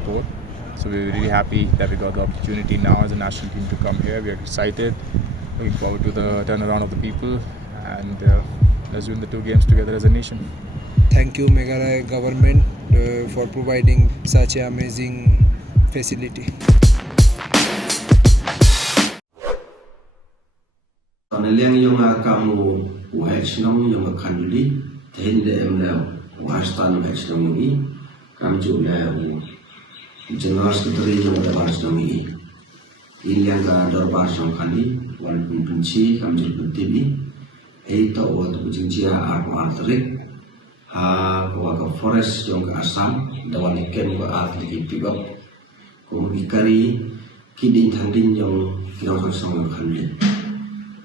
sport. So we're really happy that we got the opportunity now as a national team to come here. We are excited, looking forward to the turnaround of the people, and let's win the 2 games together as a nation. Thank you Meghalaya government for providing such an amazing facility. Liang yung kamu wahechnong yung kanuli tehinde emleo wahstan wahechnong yi kam ju leo general secretary yung wahechnong yi iliang ka dorbar song kali wan punci kam ju tibi eito wat bujinjia artrik ha ka forest yung ka asam dawan ikem ka atlik pibab ko ikari kidin thandin yung song kanuli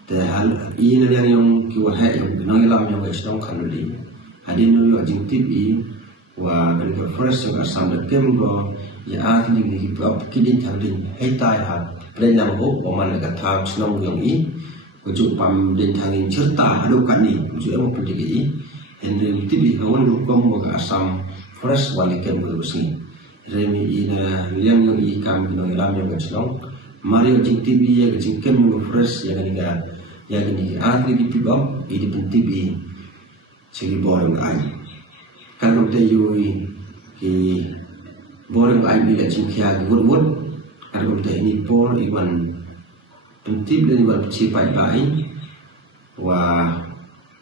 te hal ina yang kiwa ha yang nongilam yang westong kanuli hadin nu yo jingtip I wa kan first yo asam de kem go ya atli ni hip kidin thandin heitai ha prenam go oman ka thap snong yong I ko ju pam din thangin chirta adu kan ni ju em putigi henry tibi hawan lu kom go asam first wali kem go usni remi ina liang yo I kam nongilam yang westong Mario jingtip ya jingkem go first ya kan yang ini atli di pibam ini pentibi segi borong ai kalau kita yui ki borong ai bila cingkia gurun kalau kita ini por iwan pentib dan iwan cipai bai wa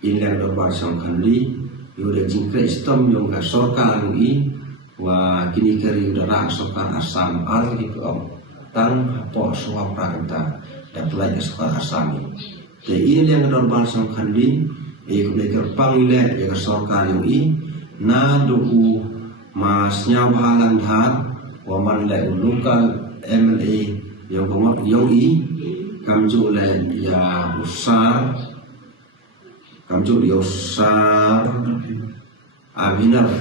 ilang dorbar sang kanli yuda jingkre istom yung ka sorkar lui wa kini kari udah rak sorkar asam al di pibam tang por suap prakanta dan pelajar sorkar asam te ini yang dorbar sang khandi e ko le pangle ya sarkar yo I na do mas nyawalan dhat wa man le local MLA yo ko mak yo I kamju le ya usar kamju yo usar Abhinav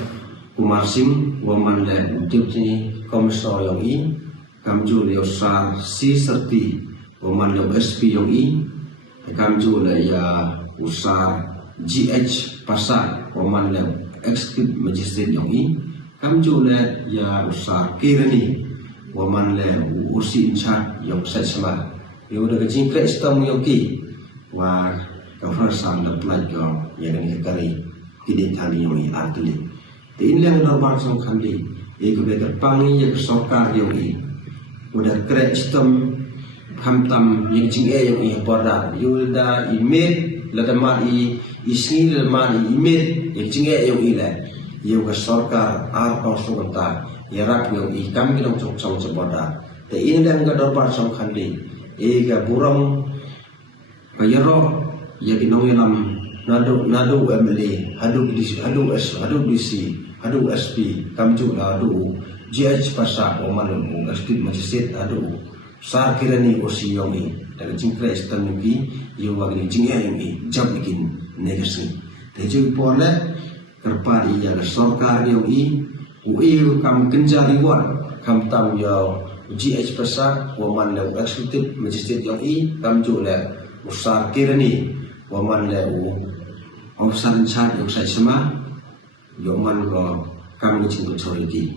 Kumar Singh wa man le deputy commissioner yo I kamju le usar C Serti wa man le SP yo I kamju le ya usar GH Pasar waman le executive magistrate yang I kamju le ya usar Kirani waman le usi incharge yang sesama yo de jingkre stam yo ki wa ka farsan le plajo yang ni kari tidak tali yo I atli te in lang normal sang khandi e ko be pangi ya sarkar yo I udah kre stam hamtam yang jinge yang I pada yulda imet latama I isni latama imet yang jinge yang I le yang ke sarkar ar pausungta yarak yang I kam gidong chong pada te in lang ga dorbar song khandi e ga burang bayaro ya ginong yalam nado MLA hadu DC hadu SP kamju hadu GH Pasar oman executive magistrate hadu sar kirani osi yomi daga jingkre stan nuki yo wagni jingya yomi jab ikin negasi teju porle terpadi ya sarkar yomi ui kam kenjari wan kam tam yo GH Pasar waman le executive magistrate yomi kam ju le usar kirani waman le officer in charge yo sai sama yo man ko kam ni chingu choriki